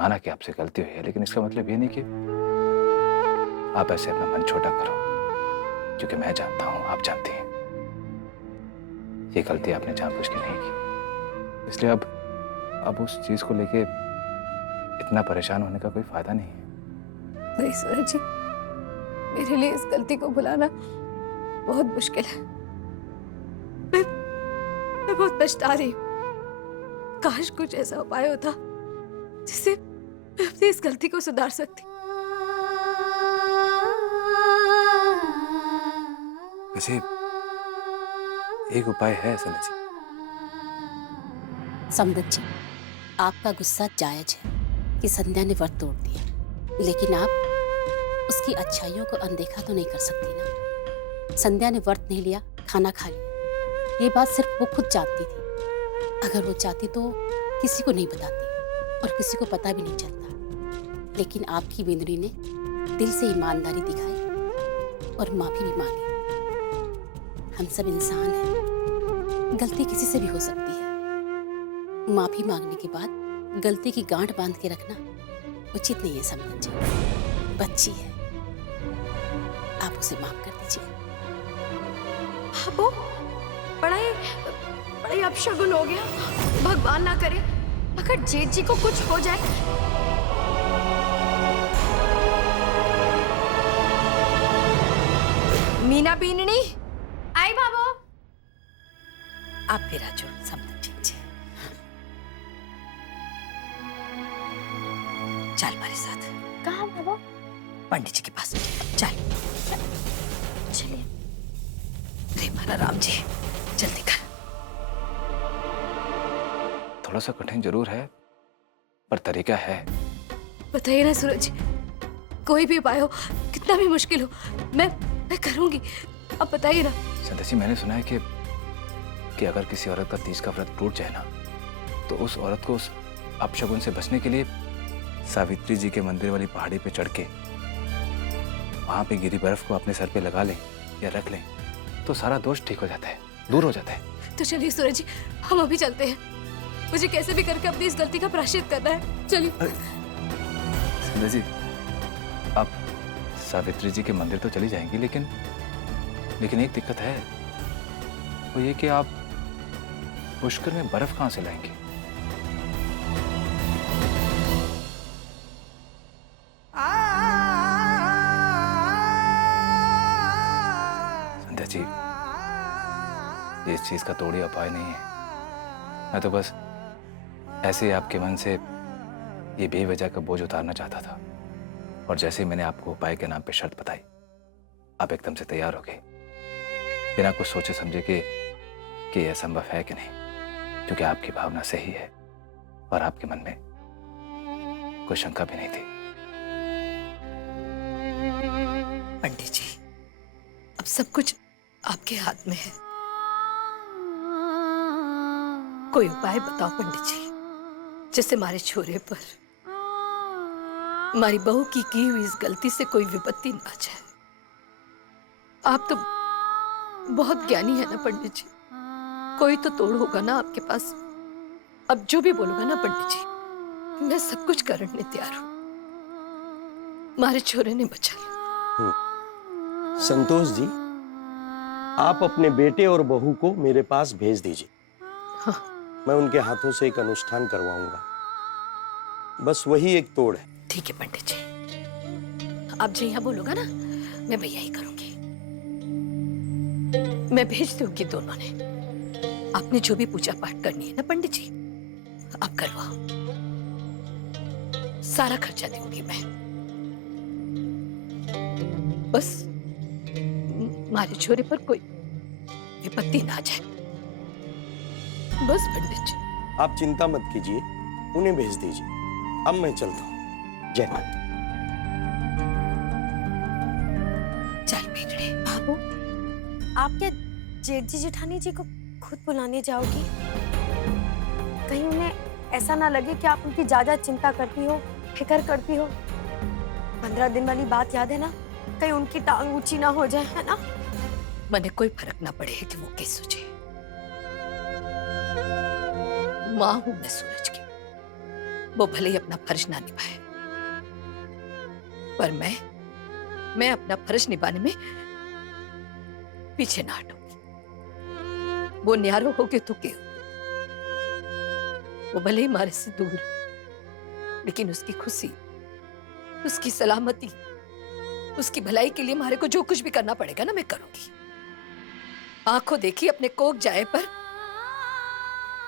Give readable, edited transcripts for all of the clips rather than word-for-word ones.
माना कि आपसे गलती हुई है, लेकिन इसका मतलब ये नहीं कि आप ऐसे अपना मन छोटा करो, क्योंकि मैं जानता हूं, आप जानती हैं, ये गलती आपने जानबूझ के नहीं की। इसलिए अब उस चीज को लेके इतना परेशान होने का कोई फायदा नहीं है। नहीं सूरज जी, मेरे लिए इस गलती को भुलाना बहुत मुश्किल है। मैं बहुत पछता रही हूँ। काश कुछ ऐसा उपाय होता जिससे मैं अपनी इस गलती को सुधार सकती। वैसे एक उपाय है संध्या जी। समदत जी, आपका गुस्सा जायज है कि संध्या ने व्रत तोड़ दिया, लेकिन आप उसकी अच्छाइयों को अनदेखा तो नहीं कर सकती ना। संध्या ने व्रत नहीं लिया, खाना खा लिया, ये बात सिर्फ वो खुद जानती थी। अगर वो चाहती तो किसी को नहीं बताती और किसी को पता भी नहीं चलता। लेकिन आपकी बिंदुनी ने दिल से ईमानदारी दिखाई और माफी भी मांगी। हम सब इंसान हैं, गलती किसी से भी हो सकती है। माफी मांगने के बाद गलती की गांठ बांध के रखना उचित नहीं है समदत जी। बच्ची है, आप उसे माफ कर दीजिए। बाबू, बड़ा ही अपशगुन हो गया। भगवान ना करे अगर जेठ जी को कुछ हो जाए। मीना बीननी आई बाबू। आप फिर आ जाओ समदत जी। चल हमारे साथ। कहाँ बाबू? पंडित जी के पास चल। चलिए। रे माना राम जी, जल्दी कर। थोड़ा सा कठिन जरूर है, पर तरीका है। बताइए ना सूरज जी, कोई भी उपाय हो, कितना भी मुश्किल हो, मैं करूंगी। अब बताइए ना। संध्या जी, मैंने सुना है कि अगर किसी औरत का तीज का व्रत टूट जाए ना, तो उस औरत को उस अपशगुन से बचने के लिए सावित्री जी के मंदिर वाली पहाड़ी पे चढ़ के वहां पे गिरी बर्फ को अपने सर पे लगा लें या रख लें, तो सारा दोष ठीक हो जाता है, दूर हो जाता है। तो चलिए सूरज जी, हम अभी चलते हैं। मुझे कैसे भी करके अपनी इस गलती का प्रायश्चित करना है। चलिए। संध्या जी, आप सावित्री जी के मंदिर तो चली जाएंगी, लेकिन एक दिक्कत है। वो ये कि आप पुष्कर में बर्फ कहां से लाएंगे? संध्या जी, ये इस चीज का तोड़िया उपाय नहीं है। मैं तो बस ऐसे ही आपके मन से ये बेवजह का बोझ उतारना चाहता था, और जैसे ही मैंने आपको उपाय के नाम पे शर्त बताई, आप एकदम से तैयार हो गए, बिना कुछ सोचे समझे कि यह संभव है कि नहीं, क्योंकि आपकी भावना सही है और आपके मन में कोई शंका भी नहीं थी। पंडित जी, अब सब कुछ आपके हाथ में है। कोई उपाय बताओ पंडित जी, जिससे हमारे छोरे पर, हमारी बहू की हुई इस गलती से कोई विपत्ति ना जाए। आप तो बहुत ज्ञानी है ना पंडित जी, कोई तो तोड़ होगा ना आपके पास। अब जो भी बोलूंगा ना पंडित जी, मैं सब कुछ करने तैयार हूं। हमारे छोरे ने बचा लिया। संतोष जी, आप अपने बेटे और बहू को मेरे पास भेज दीजिए। हाँ। मैं उनके हाथों से एक अनुष्ठान करवाऊंगा। बस वही एक तोड़ है। ठीक है पंडित जी, आप जहाँ बोलोगा ना, मैं भैया ही करूंगी। मैं भेज दूंगी दोनों ने। आपने जो भी पूजा पाठ करनी है ना पंडित जी, आप करवाओ। सारा खर्चा दूंगी मैं। बस हमारे छोरे पर कोई विपत्ति ना जाए, बस पंडित जी। आप चिंता मत कीजिए, उन्हें भेज दीजिए। अब मैं चलता हूँ। जय माता। चल बेटड़े। बाबू, आप क्या जेठ जी जेठानी जी को खुद बुलाने जाओगी? कहीं उन्हें ऐसा ना लगे कि आप उनकी ज्यादा चिंता करती हो, फिक्र करती हो। 15 दिन वाली बात याद है ना? कहीं उनकी टांग ऊंची ना हो जाए, है ना? मने कोई फर्क ना पड़े कि वो क्या सोचे। माँ हूं मैं सूरज की, वो भले ही अपना फर्ज ना निभाए, पर मैं अपना फर्ज निभाने में पीछे ना हटूंगी। वो न्यारो हो के तो के वो भले ही हमारे से दूर, लेकिन उसकी खुशी, उसकी सलामती, उसकी भलाई के लिए हमारे को जो कुछ भी करना पड़ेगा ना, मैं करूंगी। आंखों देखी अपने कोक जाए पर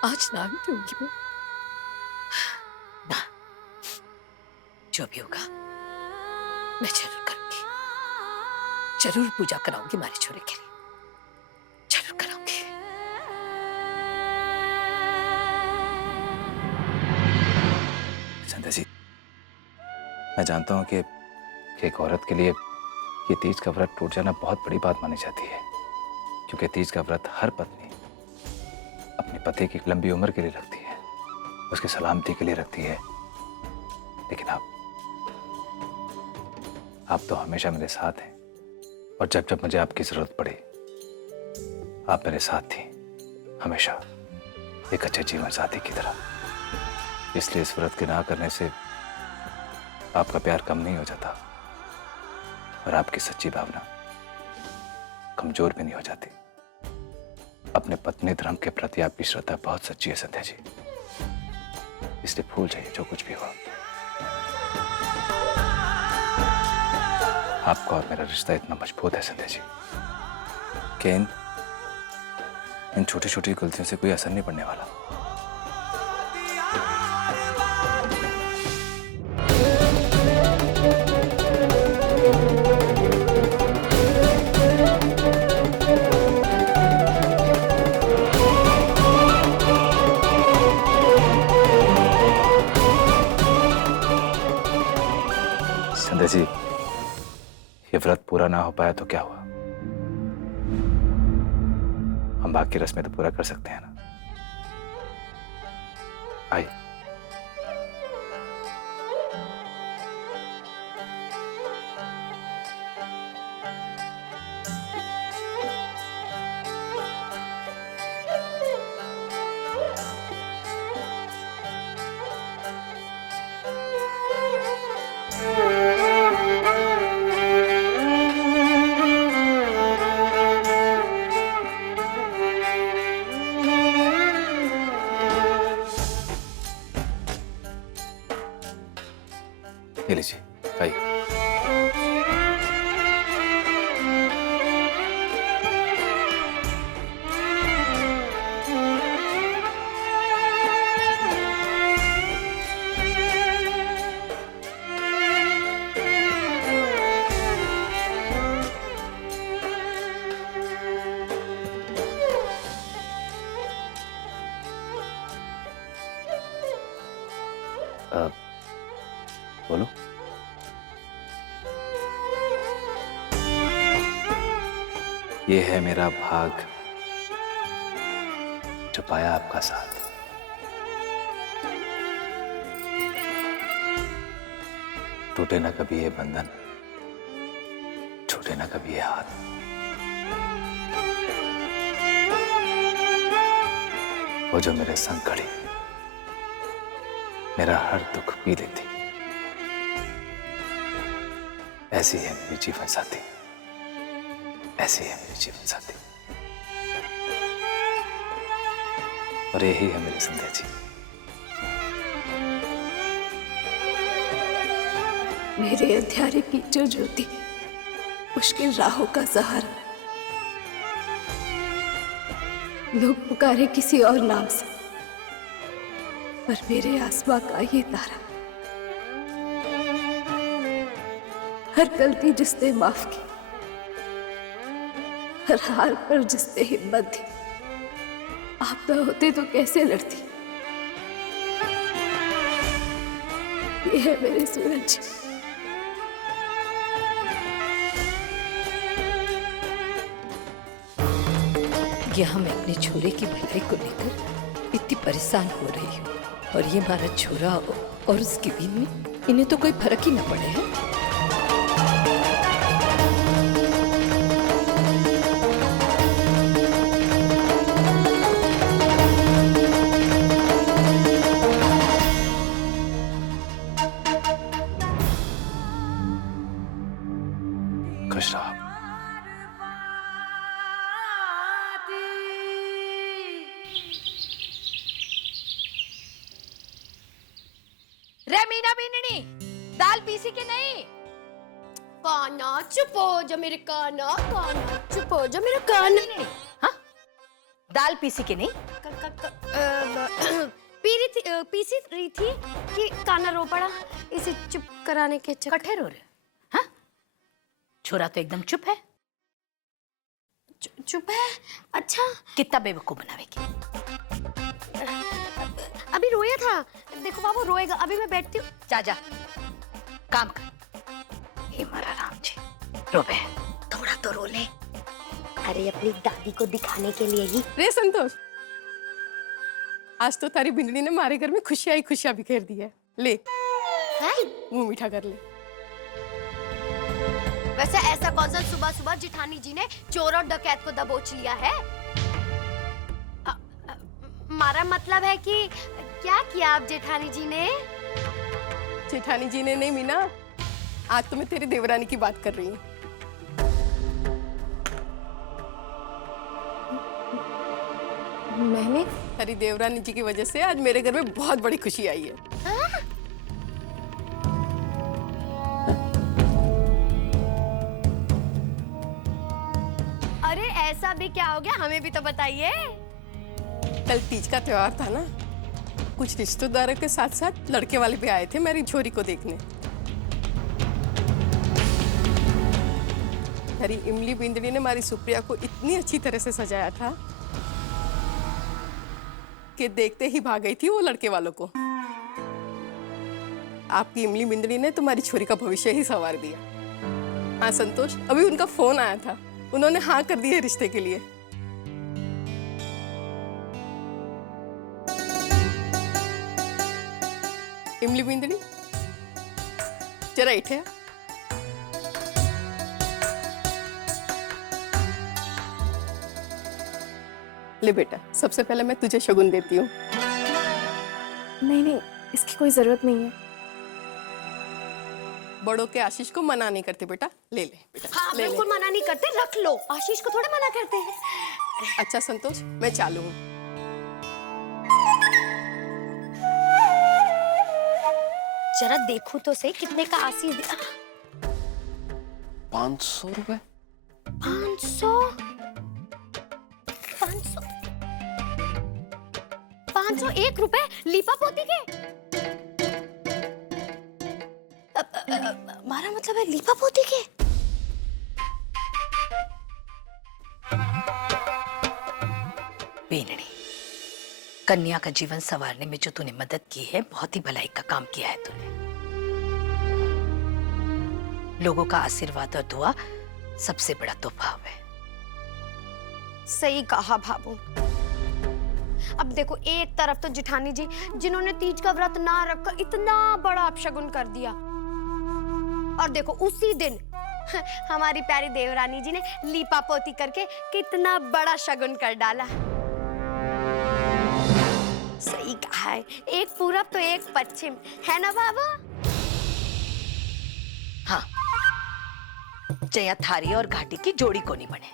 आज ना दूंगी मैं। ना, जो भी होगा मैं जरूर करूंगी, जरूर पूजा कराऊंगी हमारे छोरे के लिए, जरूर कराऊंगी। संध्या जी, मैं जानता हूं कि एक औरत के लिए ये तीज का व्रत टूट जाना बहुत बड़ी बात मानी जाती है, क्योंकि तीज का व्रत हर पत्नी अपने पति की लंबी उम्र के लिए रखती है, उसकी सलामती के लिए रखती है। लेकिन आप तो हमेशा मेरे साथ हैं, और जब जब मुझे आपकी जरूरत पड़ी आप मेरे साथ थी, हमेशा एक अच्छे जीवन साथी की तरह। इसलिए इस व्रत के ना करने से आपका प्यार कम नहीं हो जाता और आपकी सच्ची भावना कमजोर भी नहीं हो जाती। अपने पत्नी धर्म के प्रति आपकी श्रद्धा बहुत सच्ची है संध्या जी, इसलिए भूल जाइए जो कुछ भी हो। आपका और मेरा रिश्ता इतना मजबूत है संध्या जी कि इन छोटी छोटी गलतियों से कोई असर नहीं पड़ने वाला। संध्या जी, ये व्रत पूरा ना हो पाया तो क्या हुआ, हम बाकी रस्में तो पूरा कर सकते हैं ना। आइए। ये लीजिए, खाइए। बोलो। ये है मेरा भाग जो पाया आपका साथ। टूटे ना कभी ये बंधन, छूटे ना कभी ये हाथ। वो जो मेरे संग खड़ी, मेरा हर दुख पी लेती, ऐसी है मेरी जीवन साथी, ऐसी है मेरी जीवन साथी, और यही है मेरी संध्या जी। मेरे अंधेरे की जो ज्योति, मुश्किल राहों का सहारा, लोग पुकारे किसी और नाम से, पर मेरे आसमां का ये तारा, हर गलती जिसने माफ की, हर हाल पर जिसने हिम्मत दी, आप ना होते तो कैसे लड़ती। ये है मेरे सूरज। यहाँ मैं अपने छोरे की भलाई को लेकर इतनी परेशान हो रही हूँ, और ये हमारा छोरा और उसकी बीवी, इन्हें तो कोई फर्क ही न पड़े है। खुश रहो आप। रे मीना बीननी, दाल पीसी के नहीं? काना चुप हो जा मेरे काना, काना चुप हो जा मेरे काना। हाँ, दाल पीसी के नहीं? पीसी रही थी कि काना रो पड़ा, इसे चुप कराने के चक्कर। कठे रो रहे? हाँ, छोरा तो एकदम चुप है। चुप है? अच्छा, कितना बेवकूफ बनावेगी। अभी रोया था, देखो बाबू रोएगा, अभी मैं बैठती हूँ। जा जा काम कर। हे मारा राम जी, रोबे थोड़ा तो रो ले। अरे अपनी दादी को दिखाने के लिए ही। रे संतोष, आज तो तारी बिंदनी ने हमारे घर में खुशियां ही खुशियां बिखेर दी है। ले मुंह मीठा कर ले। वैसे ऐसा कौन सा सुबह सुबह जिठानी जी ने चोर और डकैत को दबोच लिया है? हमारा मतलब है कि क्या किया आप जेठानी जी ने? जेठानी जी ने नहीं मीना, आज तो मैं तेरी देवरानी की बात कर रही हूँ। मैंने? तेरी देवरानी जी की वजह से आज मेरे घर में बहुत बड़ी खुशी आई है। अरे ऐसा भी क्या हो गया, हमें भी तो बताइए। कल तीज का त्योहार था ना, कुछ रिश्तेदारों के साथ साथ लड़के वाले भी आए थे मेरी छोरी को देखने। तेरी इमली बिंदड़ी ने हमारी सुप्रिया को इतनी अच्छी तरह से सजाया था कि देखते ही भाग गई थी वो लड़के वालों को। आपकी इमली बिंदड़ी ने तुम्हारी छोरी का भविष्य ही संवार दिया। हाँ संतोष, अभी उनका फोन आया था, उन्होंने हाँ कर दी है रिश्ते के लिए। इमली बिंदड़ी जरा इठे। ले बेटा, सबसे पहले मैं तुझे शगुन देती हूँ। नहीं नहीं, इसकी कोई जरूरत नहीं है। बड़ों के आशीष को मना नहीं करते बेटा, ले ले बेटा। हाँ, ले बिल्कुल मना नहीं करते, रख लो। आशीष को थोड़ा मना करते हैं। अच्छा संतोष, मैं चालू हूँ। जरा देखो तो सही कितने का आशीष दिया। 500 रुपए? 500? 501 रुपए लीपा पोती के? हमारा मतलब है लीपा पोती के। बेनड़ी, कन्या का जीवन संवारने में जो तूने मदद की है, बहुत ही भलाई का काम किया है तूने। लोगों का आशीर्वाद और दुआ सबसे बड़ा तोहफा है। सही कहा भाभू। अब देखो, एक तरफ तो जिठानी जी जिन्होंने तीज का व्रत ना रखकर इतना बड़ा अपशगुन कर दिया, और देखो उसी दिन हमारी प्यारी देवरानी जी ने लीपा पोती करके कितना बड़ा शगुन कर डाला। सही कहा है, एक पूरब तो एक पश्चिम, है ना बाबू? हाँ, जया थारी और घाटी की जोड़ी को नहीं बने।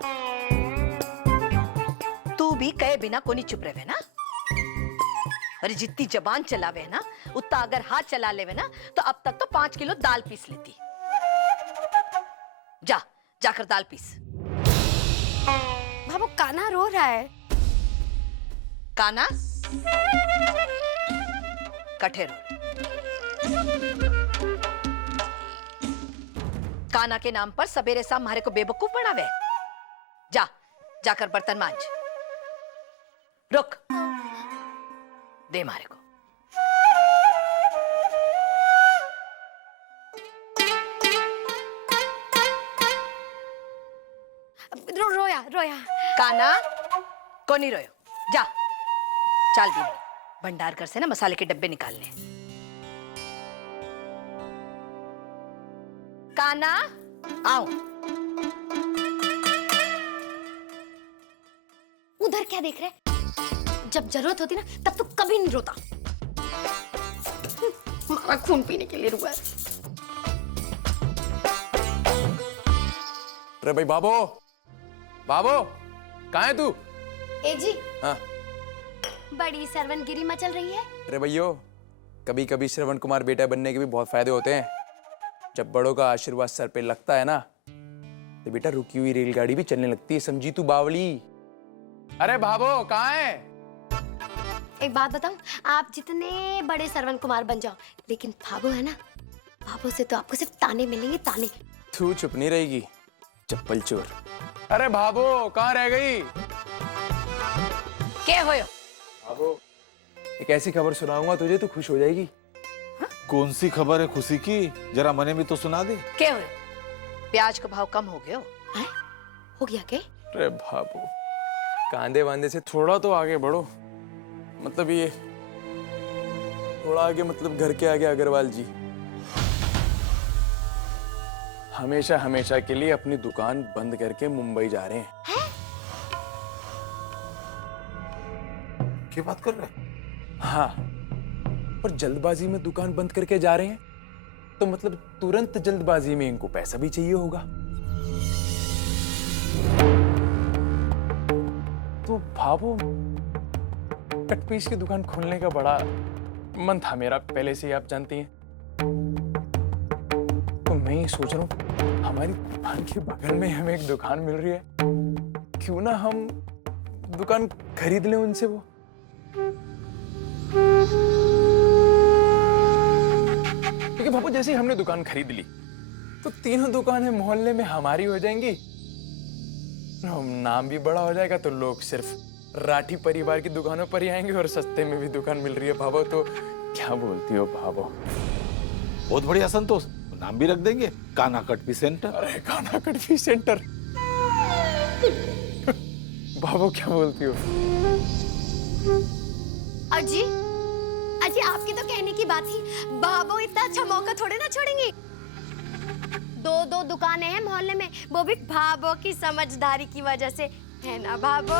तू भी कहे बिना को नहीं चुप रहे ना। अरे जितनी जबान चलावे ना, उतना अगर हाथ चला लेवे ना, तो अब तक तो 5 किलो दाल पीस लेती। जा जाकर दाल पीस। बाबू काना रो रहा है। काना कठे रो। काना के नाम पर सवेरे शाम हमारे को बेवकूफ बनावे। जा जाकर बर्तन मांज। रुक, दे मारे को। रोया रोया। काना को नहीं रोयो। जा चल भी भंडार घर से ना मसाले के डब्बे निकालने। काना आओ। उधर क्या देख रहे? जब जरूरत होती ना तब तो कभी नहीं रोता। हमारा खून पीने के लिए रुआ है। अरे भाई बाबो, बाबो कहाँ है तू? ए जी, हाँ। बड़ी सरवनगिरी मचल रही है। अरे भैयो, कभी कभी श्रवण कुमार बेटा बनने के भी बहुत फायदे होते हैं। जब बड़ों का आशीर्वाद सर पे लगता है ना, तो बेटा रुकी हुई रेलगाड़ी भी चलने लगती है, समझी तू बावली? अरे बाबो कहाँ है? एक बात बताऊं, आप जितने बड़े सरवन कुमार बन जाओ, लेकिन भाभो है ना, भाभो से तो आपको सिर्फ ताने मिलेंगे, ताने। तू चुप नहीं रहेगी, चप्पल चोर। अरे भाभो कहाँ रह गई? क्या होयो? भाभो, एक ऐसी खबर सुनाऊंगा तुझे, तू खुश हो जाएगी। कौन सी खबर है खुशी की? जरा मने में तो सुना दे। क्या होयो? प्याज का भाव कम हो गया हो गया क्या? अरे भाभो, कांधे वांधे से थोड़ा तो आगे बढ़ो। मतलब ये थोड़ा आगे, मतलब घर के आगे अग्रवाल जी हमेशा हमेशा के लिए अपनी दुकान बंद करके मुंबई जा रहे हैं। क्या बात कर रहे हैं? हाँ, और जल्दबाजी में दुकान बंद करके जा रहे हैं, तो मतलब तुरंत जल्दबाजी में इनको पैसा भी चाहिए होगा। तो भाभो, कट पीस की दुकान खोलने का बड़ा मन था मेरा पहले से ही, आप जानती हैं। तो मैं ये सोच रहा हूँ, हमारी दुकान के बगल में हमें एक दुकान मिल रही है, क्यों ना हम दुकान खरीद लें उनसे वो। क्योंकि बाबू जैसे ही हमने दुकान खरीद ली, तो तीनों दुकानें मोहल्ले में हमारी हो जाएंगी, नाम भी बड़ा हो जाएगा, तो लोग सिर्फ राठी परिवार की दुकानों पर ही आएंगे, और सस्ते में भी दुकान मिल रही है भाभो। तो क्या बोलती हो भाभो? बहुत बढ़िया संतोष, नाम भी रख देंगे, कान्हा कटपी सेंटर। अरे कान्हा कटपी सेंटर। भाभो क्या बोलती हो? अजी, अजी आपकी तो कहने की बात ही, भाभो इतना अच्छा मौका थोड़े ना छोड़ेंगी। दो दुकानें हैं मोहल्ले में, वो भी भाभो की समझदारी की वजह से, है ना भाभो?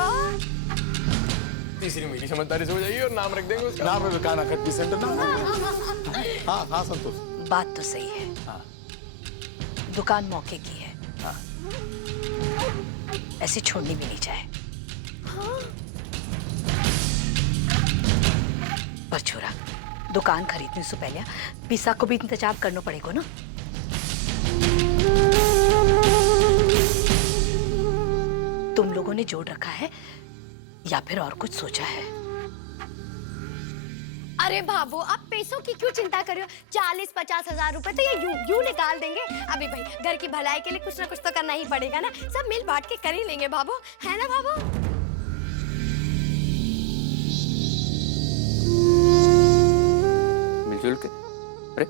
तीसरी मेरी समझदारी से हो जाएगी, और नाम रख देंगे उसका। नाम है कान्हा कटपी सेंटर ना। हाँ हाँ संतोष, बात तो सही है। हाँ। दुकान मौके की है। हाँ। ऐसी छोड़नी भी नहीं चाहे। पर छोरा, दुकान खरीदने से पहले पिसा को भी इंतजाम करना पड़ेगा ना। तुम लोगों ने जोड़ रखा है या फिर और कुछ सोचा है? अरे भाभो, आप पैसों की क्यों चिंता कर रहे हो? 40-50 हजार रुपए तो ये यूं निकाल देंगे। अभी भाई घर की भलाई के लिए कुछ ना कुछ तो करना ही पड़ेगा ना, सब मिल बांट के कर ही लेंगे भाभो, है ना भाभो? मिलजुल के? अरे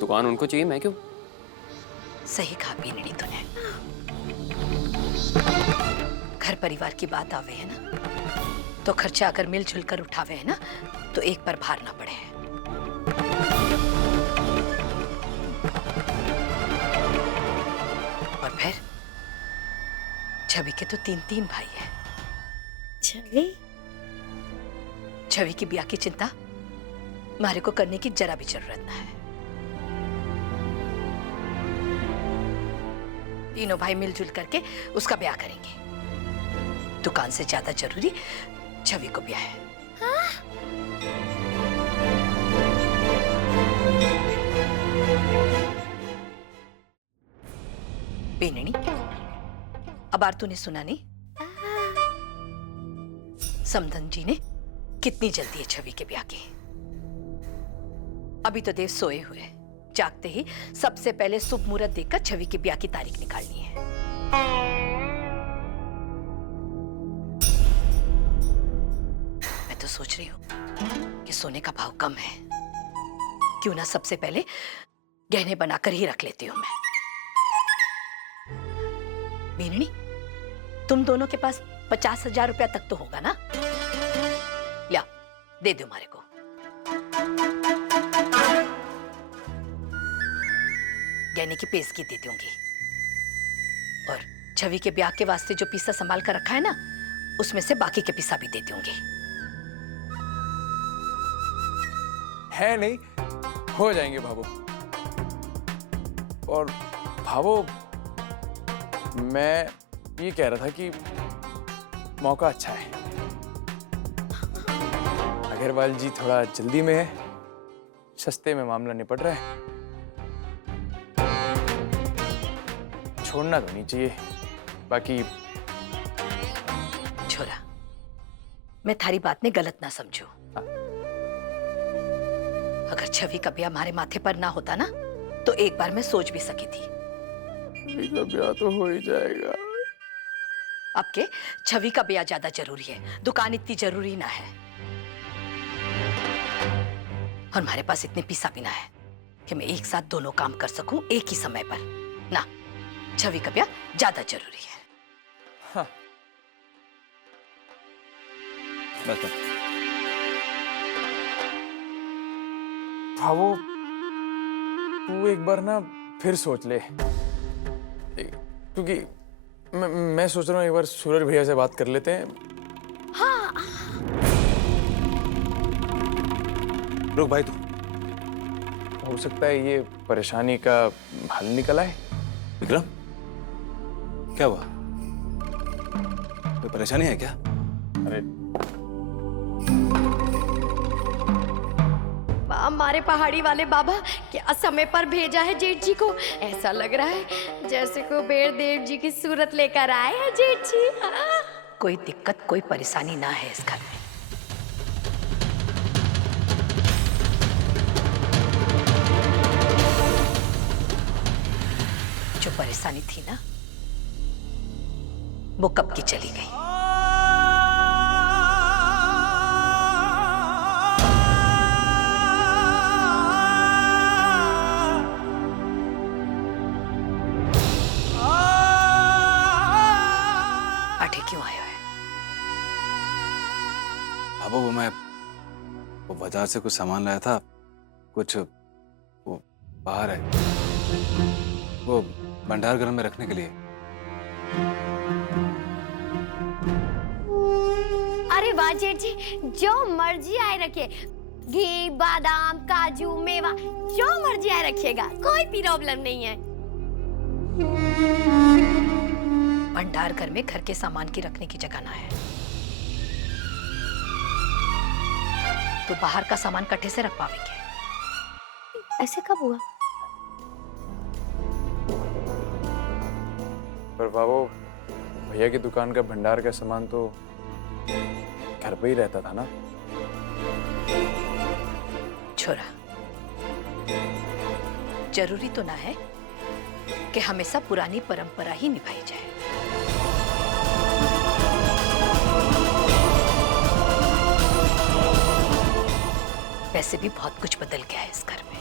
दुकान उनको चाहिए, मैं क्यों? सही कहा बीनड़ी तूने। घर परिवार की बात आवे है ना, तो खर्चा अगर मिलजुल कर उठावे है ना, तो एक पर भार ना पड़े। और फिर छवि के तो 3 भाई हैं। छवि की ब्याह की चिंता मारे को करने की जरा भी जरूरत ना है। तीनों भाई मिलजुल करके उसका ब्याह करेंगे। दुकान से ज्यादा जरूरी छवि को ब्याह है। बेननी, अब आर तूने सुना नहीं? समधन जी ने कितनी जल्दी है छवि के ब्याह की। अभी तो देव सोए हुए, जागते ही सबसे पहले शुभ मुहूर्त देखकर छवि के ब्याह की तारीख निकालनी है। मैं तो सोच रही हूँ कि सोने का भाव कम है, क्यों ना सबसे पहले गहने बनाकर ही रख लेती हूँ मैं। बीननी, तुम दोनों के पास 50,000 रुपया तक तो होगा ना? या दे दो हमारे को। गहने की पेशगी दे दूंगी, और छवि के ब्याह के वास्ते जो पीसा संभाल कर रखा है ना, उसमें से बाकी के पीसा भी दे दूंगी। है नहीं, हो जाएंगे भाभो। और भाभो, मैं ये कह रहा था कि मौका अच्छा है। अग्रवाल जी थोड़ा जल्दी में है, सस्ते में मामला निपट रहा है। छोड़ना तो नहीं चाहिए। बाकी छोरा, मैं थारी बात में गलत ना समझू। अगर छवि का ब्याह हमारे माथे पर ना होता ना, तो एक बार मैं सोच भी सकी थी। ब्याह तो हो ही जाएगा। अब के छवि का ब्याह ज्यादा जरूरी है, दुकान इतनी जरूरी ना है। और हमारे पास इतने पैसा भी ना है कि मैं एक साथ दोनों काम कर सकूं एक ही समय पर। ना, छवि का ब्याह ज्यादा जरूरी है। हाँ। बस भावो, तू एक बार ना फिर सोच ले, क्योंकि मैं सोच रहा हूँ एक बार सूरज भैया से बात कर लेते हैं। रुक भाई, तू हो सकता है ये परेशानी का हल निकल आए। विक्रम, क्या हुआ? कोई परेशानी है क्या? अरे हमारे पहाड़ी वाले बाबा क्या समय पर भेजा है जेठ जी को। ऐसा लग रहा है जैसे को बेर देव जी की सूरत लेकर आए हैं जेठ जी। कोई दिक्कत, कोई परेशानी ना है इस घर में। जो परेशानी थी ना, वो कब की चली गई। आठे क्यों आए हुए? बाबा, वो बाजार से कुछ सामान लाया था, कुछ वो बाहर है, वो भंडार घर में रखने के लिए। अरे वाह जेठ जी, जो मर्जी आए रखिए, घी, बादाम, काजू, मेवा, जो मर्जी आए रखिएगा, कोई प्रॉब्लम नहीं है। भंडार घर में घर के सामान की रखने की जगह ना है, तो बाहर का सामान कट्ठे से रख पावेंगे। ऐसे कब हुआ? पर बाबू, भैया की दुकान का भंडार का सामान तो घर पे ही रहता था ना। छोरा, जरूरी तो ना है कि हमेशा पुरानी परंपरा ही निभाई जाए। वैसे भी बहुत कुछ बदल गया है इस घर में।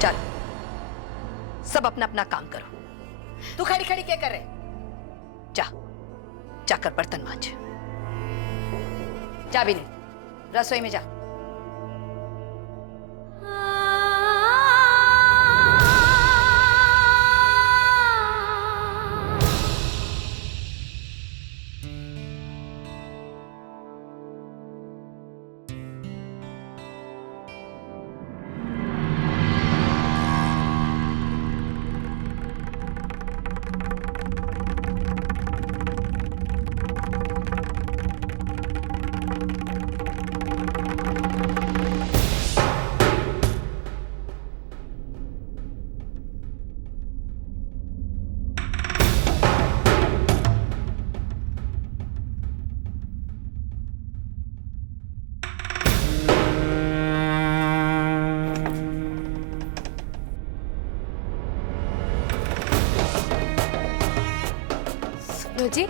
चल, सब अपना अपना काम करो। तू खड़ी खड़ी क्या कर रहे? जा, जाकर बर्तन मांज। जा भी नहीं, रसोई में जा। सूरज जी,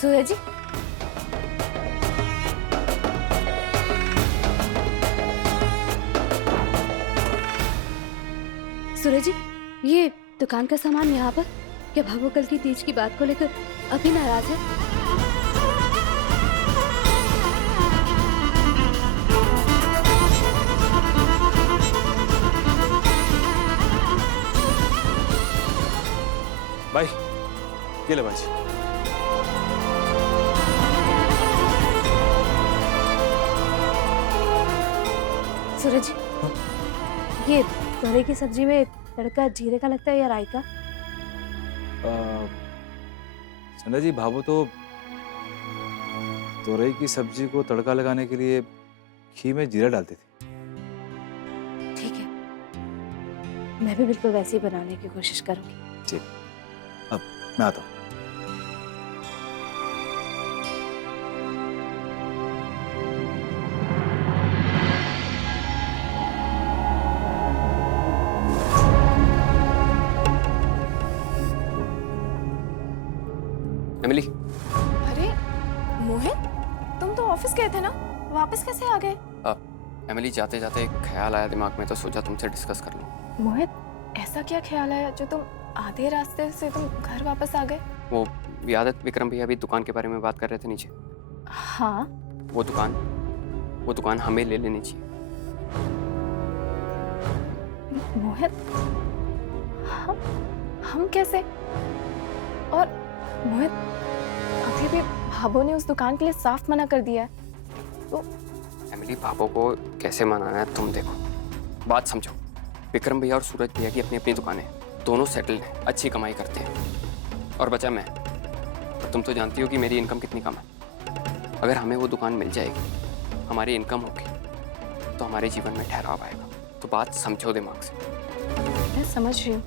सूरज जी, सूरज जी, ये दुकान का सामान यहाँ पर। क्या भाभो कल की तीज की बात को लेकर अभी नाराज है? भाई ये ले भाई। सूरज जी, ये तोरई की सब्जी में तड़का जीरे का लगता है या राई का? संध्या जी, भाभू तो तोरई की सब्जी को तड़का लगाने के लिए घी में जीरा डालती थी। ठीक है, मैं भी बिल्कुल वैसे ही बनाने की कोशिश करूंगी। जी, अब मैं आता हूँ। एमिली, अरे मोहित, तुम तो ऑफिस गए थे ना, वापस कैसे आ गए? एमिली जाते जाते एक ख्याल आया दिमाग में तो सोचा तुमसे डिस्कस कर लूं। मोहित, ऐसा क्या ख्याल आया जो तुम आधे रास्ते से तुम घर वापस आ गए? वो याद है विक्रम भैया अभी दुकान के बारे में बात कर रहे थे नीचे। हाँ, वो दुकान हमें ले लेनी चाहिए। मोहित, हम कैसे? और मोहित, अभी भी भाभो ने उस दुकान के लिए साफ मना कर दिया है। तो एमिली, पापा को कैसे मनाना है तुम देखो, बात समझो। विक्रम भैया और सूरज भैया की अपनी अपनी दुकानें, दोनों सेटल्ड हैं, अच्छी कमाई करते हैं, और बचा मैं। और तुम तो जानती हो कि मेरी इनकम कितनी कम है। अगर हमें वो दुकान मिल जाएगी, हमारी इनकम होगी, तो हमारे जीवन में ठहराव आएगा। तो बात समझो दिमाग से। मैं समझ रही हूँ,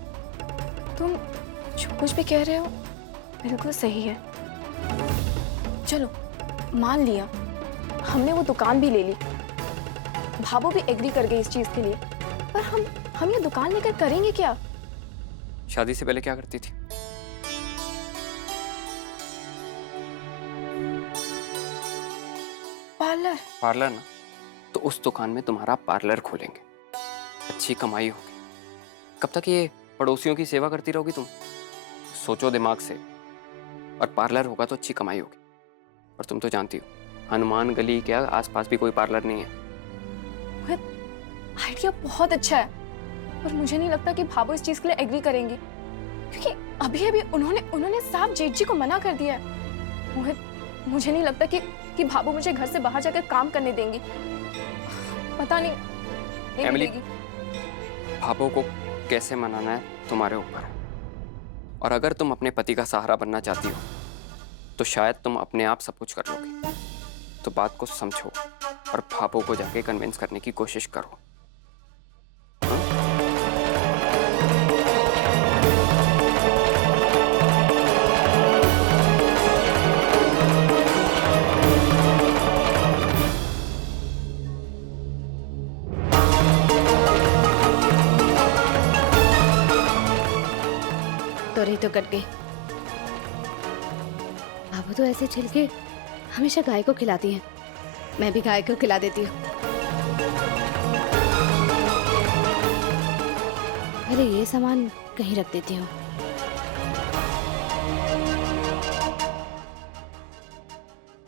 तुम जो कुछ भी कह रहे हो बिल्कुल सही है। चलो, मान लिया, हमने वो दुकान भी ले ली, भाभो भी एग्री कर गई इस चीज के लिए, पर हम ये दुकान लेकर करेंगे क्या? शादी से पहले क्या करती थी? पार्लर ना, तो उस दुकान में तुम्हारा पार्लर खोलेंगे, अच्छी कमाई होगी। कब तक ये पड़ोसियों की सेवा करती रहोगी तुम? सोचो दिमाग से। और पार्लर होगा तो अच्छी कमाई होगी। और तुम तो जानती हो, हनुमान गली क्या आसपास भी कोई पार्लर नहीं है। आइडिया बहुत अच्छा है, पर मुझे नहीं लगता कि भाभो इस चीज के लिए एग्री करेंगी, क्योंकि अभी अभी उन्होंने साफ जेठ जी को मना कर दिया है। मोहित, मुझे नहीं लगता कि भाभो मुझे घर से बाहर जाकर काम करने देंगी। पता नहीं एमिली, मिलेगी। भाभो को कैसे मनाना है तुम्हारे ऊपर है। और अगर तुम अपने पति का सहारा बनना चाहती हो, तो शायद तुम अपने आप सब कुछ कर लोगे। तो बात को समझो और भाभो को जाके कन्विंस करने की कोशिश करो। तोरई तो कट गई। भाभो तो ऐसे छिलके हमेशा गाय को खिलाती हैं, मैं भी गाय को खिला देती हूँ। पहले ये सामान कहीं रख देती हूँ।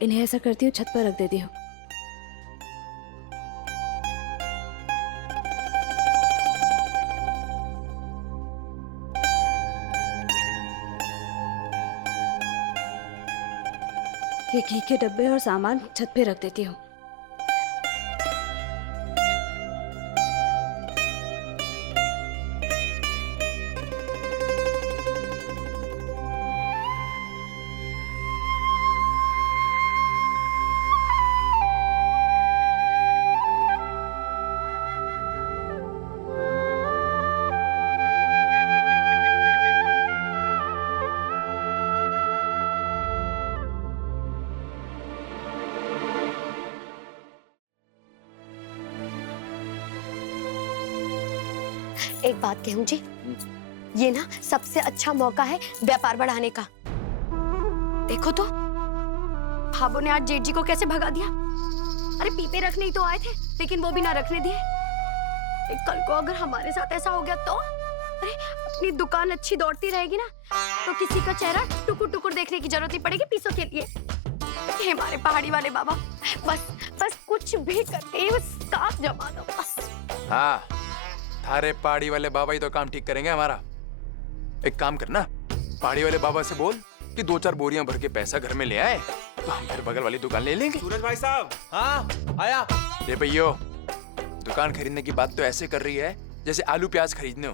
इन्हें ऐसा करती हूँ, छत पर रख देती हूँ। ये घी के डब्बे और सामान छत पे रख देती हूँ। एक बात कहूं जी, ये ना सबसे अच्छा मौका है व्यापार बढ़ाने का। देखो तो भाभो ने आज जेठ जी को कैसे भगा दिया। अरे पीपे रखने ही तो आए थे, लेकिन वो भी ना रखने दिए। कल को अगर हमारे साथ ऐसा हो गया तो? अरे अपनी दुकान अच्छी दौड़ती रहेगी ना, तो किसी का चेहरा टुकुर टुकुर देखने की जरूरत नहीं पड़ेगी पीसों के लिए। ये हमारे पहाड़ी वाले बाबा बस कुछ भी करके बस काम जमा दो बस। हाँ, थारे पहाड़ी वाले बाबा ही तो काम ठीक करेंगे हमारा। एक काम करना, पहाड़ी वाले बाबा से बोल कि 2-4 बोरियां भर के पैसा घर में ले आए तो हम फिर बगल वाली दुकान ले लेंगे। सूरज भाई साहब, हाँ आया। ये भैयो, दुकान खरीदने की बात तो ऐसे कर रही है जैसे आलू प्याज खरीदने हो।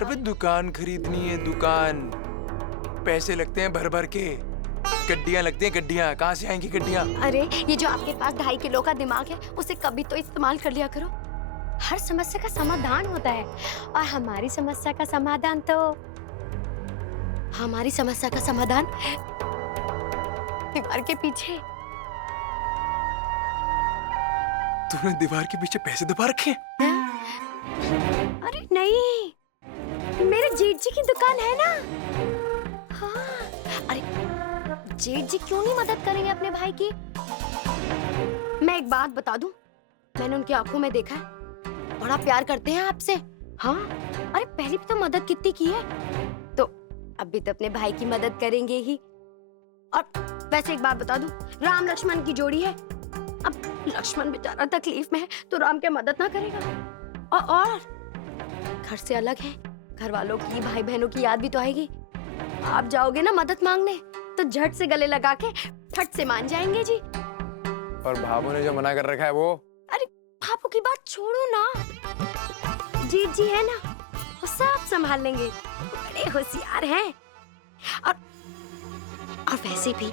अबे दुकान खरीदनी है, दुकान, पैसे लगते हैं भर भर के, गड्डियां लगती हैं, गड्डियां कहाँ से आएंगी गड्डियां? अरे ये जो आपके पास 2.5 किलो का दिमाग है उसे कभी तो इस्तेमाल कर लिया करो। हर समस्या का समाधान होता है और हमारी समस्या का समाधान दीवार के पीछे। तूने दीवार के पीछे पैसे दबा रखे? अरे नहीं, मेरे जेठ जी की दुकान है ना। हाँ, अरे जेठ जी क्यों नहीं मदद करेंगे अपने भाई की? मैं एक बात बता दूं, मैंने उनकी आंखों में देखा है, बड़ा प्यार करते हैं आपसे। हाँ, अरे पहले भी तो मदद कितनी की है, तो अब भी तो अपने भाई की मदद करेंगे ही। और वैसे एक बात बता दूं, राम लक्ष्मण की जोड़ी है, अब लक्ष्मण बेचारा तकलीफ में है तो राम क्या मदद ना करेगा? और घर से अलग है, घर वालों की, भाई बहनों की याद भी तो आएगी। आप जाओगे ना मदद मांगने तो झट से गले लगा के फट से मान जाएंगे जी। और भाभू ने जो मना कर रखा है वो? अरे भाभू की बात छोड़ो ना, जीत जी है ना, वो सब संभाल लेंगे, बड़े होशियार हैं। और वैसे भी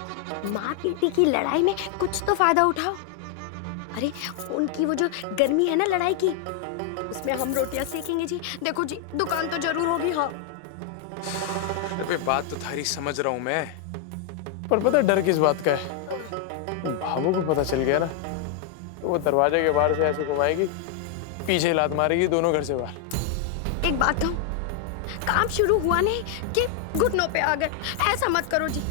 माँ बेटी की लड़ाई में कुछ तो फायदा उठाओ। अरे उनकी वो जो गर्मी है ना लड़ाई की, उसमें हम रोटियां सेकेंगे जी। देखो जी, दुकान तो जरूर होगी। हाँ, अबे बात तो थारी समझ रहा हूँ मैं, पर पता डर किस बात का है? भाभू को पता चल गया ना तो वो दरवाजे के बाहर से ऐसे घुमाएगी, पीछे लात मारेगी, दोनों घर से बाहर। एक बात कहूँ, काम शुरू हुआ नहीं कि घुटनों पे आ गए, ऐसा मत करो जी।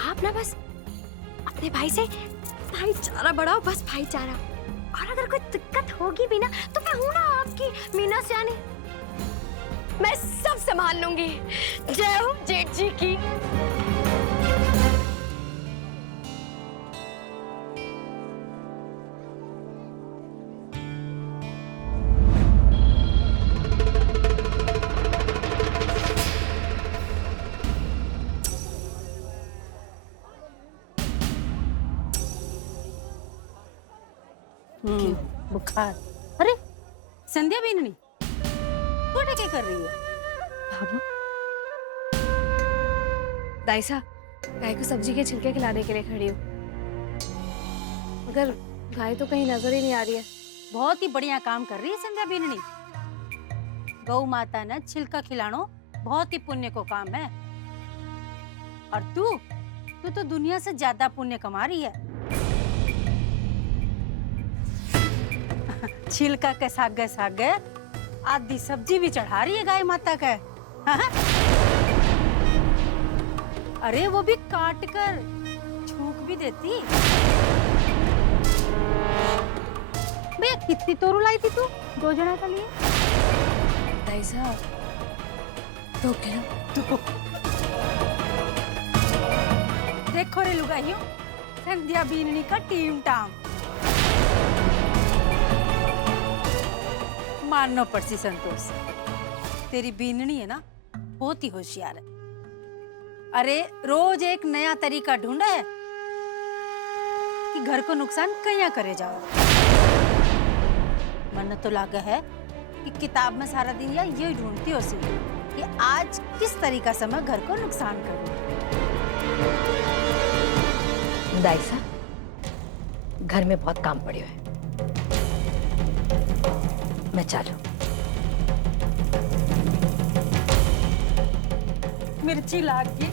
आप ना बस अपने भाई से भाईचारा बढ़ाओ, बस भाईचारा। और अगर कोई दिक्कत होगी भी ना तो मैं हूं ना आपकी मीना सियानी, मैं सब संभाल लूंगी। जय हो जेठ जी की। बुखार। अरे संध्या बीननी तू क्या कर रही है? बाबू, दाई साहब, गाय को सब्जी के छिलके खिलाने के लिए खड़ी हूँ, मगर गाय तो कहीं नजर ही नहीं आ रही है। बहुत ही बढ़िया काम कर रही है संध्या बीननी। गौ माता ने छिलका खिलानो बहुत ही पुण्य को काम है। और तू तो दुनिया से ज्यादा पुण्य कमा रही है। छिलका के सागे आधी सब्जी भी चढ़ा रही है गाय माता का। हाँ? अरे वो भी काट कर छूक भी देती। भैया कितनी तोरू लाई थी तू 2 जना के लिए? दाई साहब, 2 किलो। देखो रे लुगाइयों, संध्या बीननी का टीम टाम। मानना पड़सी संतोष, तेरी बीननी है ना बहुत ही होशियार है। अरे रोज एक नया तरीका ढूंढा है कि घर को नुकसान कहीं करे जाओ। मन तो लागा है कि किताब में सारा दिन या यही ढूंढती हो सी कि आज किस तरीका से मैं घर को नुकसान करूं। दाई साहब, घर में बहुत काम पड़े हुए, मैं चालू। मिर्ची लाग गई।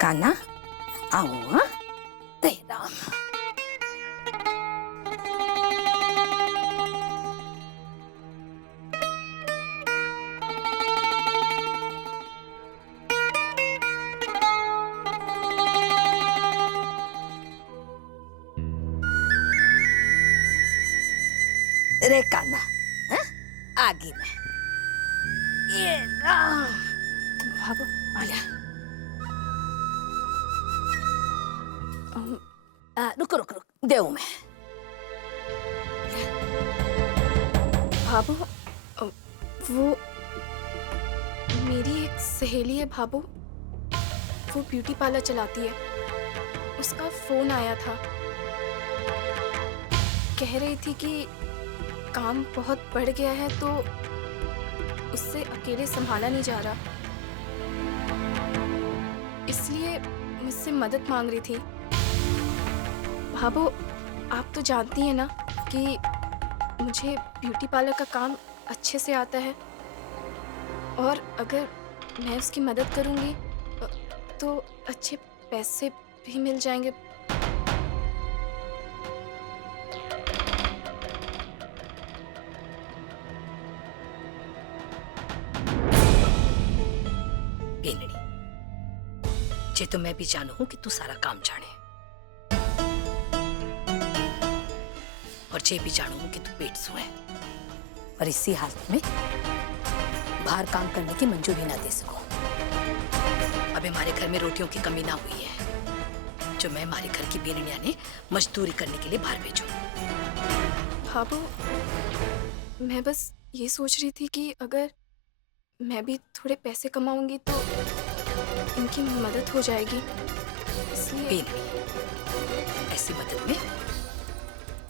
कान्हा आओ। हाँ, तेरा रे काना, हैं? आगे में ये बाबू आया। रुको रुको रुको, देव मैं। बाबू वो मेरी एक सहेली है बाबू, वो ब्यूटी पार्लर चलाती है। उसका फोन आया था, कह रही थी कि काम बहुत बढ़ गया है तो उससे अकेले संभाला नहीं जा रहा, इसलिए मुझसे मदद मांग रही थी। बाबू आप तो जानती हैं ना कि मुझे ब्यूटी पार्लर का काम अच्छे से आता है, और अगर मैं उसकी मदद करूंगी तो अच्छे पैसे भी मिल जाएंगे। बेनड़ी, जे तो मैं भी जानू हूं कि तू सारा काम जाने, और जे भी जानू हूं कि तू पेट सो है, और इसी हालत में बाहर काम करने की मंजूरी ना दे सको। अब हमारे घर में रोटियों की कमी ना हुई है जो मैं हमारे घर की बेनड़िया ने मजदूरी करने के लिए बाहर भेजूं। बाबू मैं बस ये सोच रही थी कि अगर मैं भी थोड़े पैसे कमाऊंगी तो इनकी मदद हो जाएगी, इसलिए। बेनड़ी, ऐसी मदद में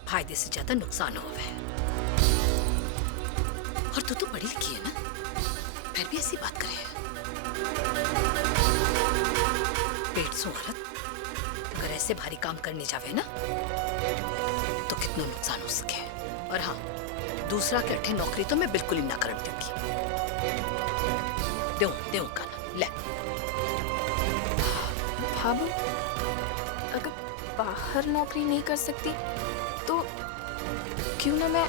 फायदे से ज्यादा नुकसान होवे। और तू तो पढ़ी लिखी है ना, फिर भी ऐसी बात करे। पेट सो औरत अगर ऐसे भारी काम करने जावे ना तो कितना नुकसान हो सके। और हाँ, दूसरा के अट्ठे नौकरी तो मैं बिल्कुल ही ना कर दूंगी। देऊं का ना ले। बाबू अगर बाहर नौकरी नहीं कर सकती तो क्यों ना मैं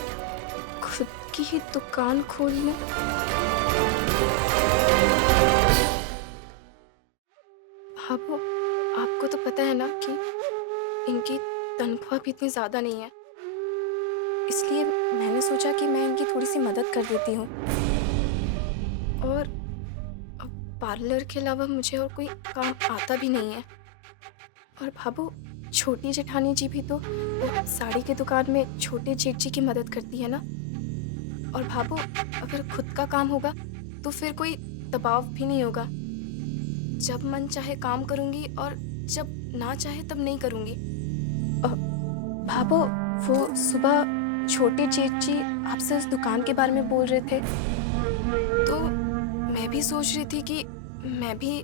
खुद की ही दुकान खोल लूं। बाबू आपको तो पता है ना कि इनकी तनख्वाह भी इतनी ज्यादा नहीं है, इसलिए मैंने सोचा कि मैं इनकी थोड़ी सी मदद कर देती हूँ। और पार्लर के अलावा मुझे और कोई काम आता भी नहीं है। और बाबू छोटी जेठानी जी भी तो वो साड़ी की दुकान में छोटे जेठ जी की मदद करती है ना। और बाबू अगर खुद का काम होगा तो फिर कोई दबाव भी नहीं होगा, जब मन चाहे काम करूंगी और जब ना चाहे तब नहीं करूंगी। बाबू वो सुबह छोटे जेठ जी आपसे उस दुकान के बारे में बोल रहे थे, तो मैं भी सोच रही थी कि मैं भी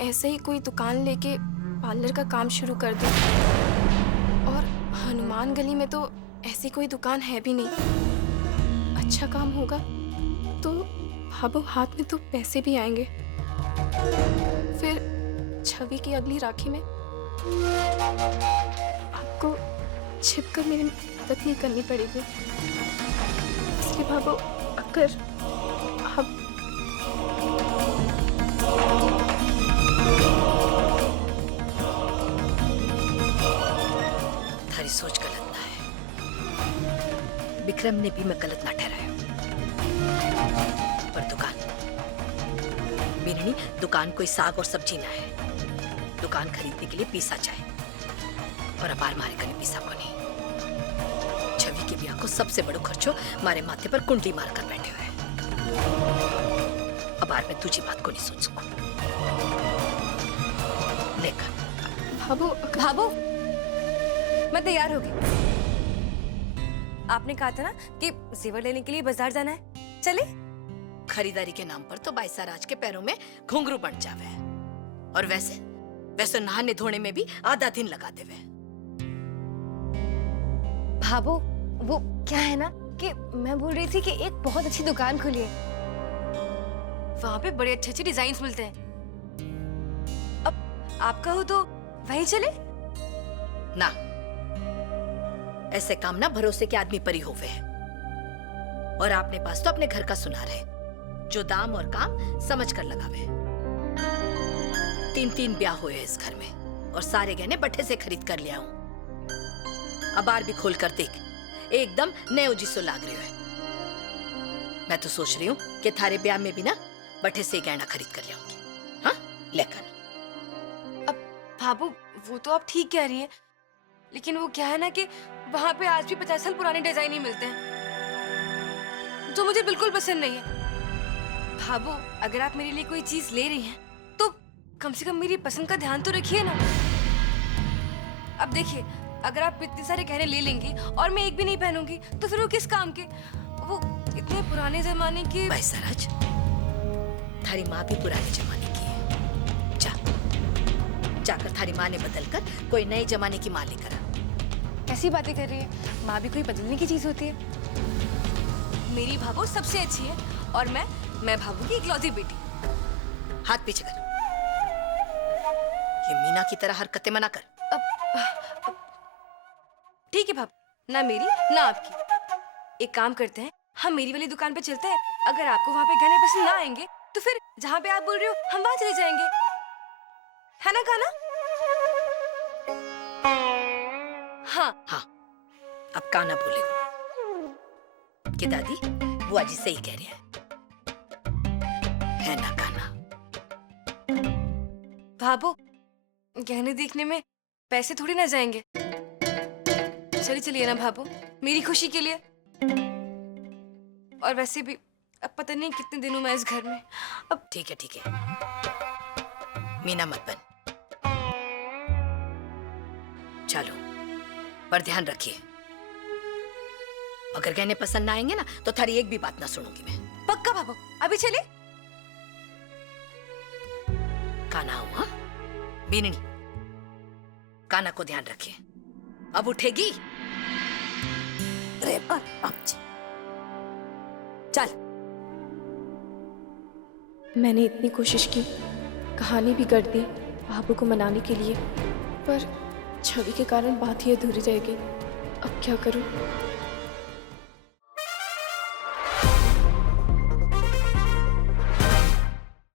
ऐसे ही कोई दुकान लेके पार्लर का काम शुरू कर दूं। और हनुमान गली में तो ऐसी कोई दुकान है भी नहीं। अच्छा काम होगा तो बाबू हाथ में तो पैसे भी आएंगे, फिर छवि की अगली राखी में आपको छिपकर मेरी मदद ही करनी पड़ेगी। इसलिए बाबू अगर आप थारी सोच गलत ना है। विक्रम ने भी मैं गलत ना ठहराया। पर दुकान बेनड़ी, दुकान कोई साग और सब्जी ना है। दुकान खरीदने के लिए पीसा चाहे, और अपार मारे कने पीसा को नहीं। छवि के ब्याह को सबसे बड़ो खर्चो मारे माथे पर कुंडली मार कर बैठे हुए। अबार मैं तुझी बात को नहीं सोच सकूं। लेकर बाबू मैं तैयार हो गई। आपने कहा था ना कि जेवर लेने के लिए बाजार जाना है, चले? खरीदारी के नाम पर तो बाईसा राज के पैरों में घुंघरू बन जावे, और वैसे नहाने धोने में भी आधा दिन लगा देवे। बाबू वो क्या है ना कि मैं बोल रही थी कि एक बहुत अच्छी दुकान खुली है, वहां पे बड़े अच्छे अच्छे डिजाइन मिलते हैं। अब आप कहो तो वहीं चले? ना, ऐसे काम ना भरोसे के आदमी पर ही होवे है। और आपने पास तो अपने घर का सुनार है जो दाम और काम समझ कर लगावे। 3 ब्याह हुए हैं इस घर में, और सारे गहने बट्ठे से खरीद कर लिया हूं। अब बार भी खोल कर देख, एकदम नयो जिसो लाग रहे हो। मैं तो सोच रही हूँ कि थारे ब्याह में भी ना बठे से गहना खरीद कर लाऊंगी। हाँ लेकर। अब भाभू वो तो आप ठीक कह रही हैं, लेकिन वो क्या है ना कि वहाँ पे आज भी 50 साल पुराने डिजाइन ही मिलते हैं जो मुझे बिल्कुल पसंद नहीं है। भाभू अगर आप मेरे लिए कोई चीज ले रही हैं तो कम से कम मेरी पसंद का ध्यान तो रखिए ना। अब देखिए, अगर आप इतने सारे गहने ले लेंगी और मैं एक भी नहीं पहनूंगी तो फिर वो किस काम के? वो इतने पुराने जमाने के। भाई सराज, थारी माँ भी पुराने जमाने की है। जाकर थारी माँ ने बदलकर कोई नए जमाने की माँ लेकर आ। कैसी बातें कर रही है? माँ भी कोई बदलने की चीज होती है? मेरी भाभू सबसे अच्छी है और मैं भाभू की इकलौती बेटी। हाथ पीछे कर। ये मीना की तरह हरकतें मना कर। ठीक है भाभू, ना मेरी ना आपकी। एक काम करते हैं, हम मेरी वाली दुकान पे चलते हैं। अगर आपको वहाँ पे गहने पसंद ना आएंगे तो फिर जहाँ पे आप बोल रहे हो हम वहाँ चले जाएंगे, है ना काना? हाँ हाँ, अब काना बोलेगा कि दादी बुआ जी सही कह रहे है ना काना? भाभू गहने देखने में पैसे थोड़ी ना जाएंगे। चलिए चलिए ना भाभू, मेरी खुशी के लिए। और वैसे भी अब पता नहीं कितने दिन हूं मैं इस घर में। अब ठीक है, मीना मत बन। चलो, पर ध्यान रखिए, अगर गहने पसंद ना आएंगे ना तो थारी एक भी बात ना सुनूंगी मैं। पक्का भाभू, अभी चले? काना हुआ बीननी, काना को ध्यान रखिए। अब उठेगी रे पर चल। मैंने इतनी कोशिश की, कहानी भी कर दी भाभू को मनाने के लिए, पर छवि के कारण बात ही अधूरी रह गई। अब क्या करूं?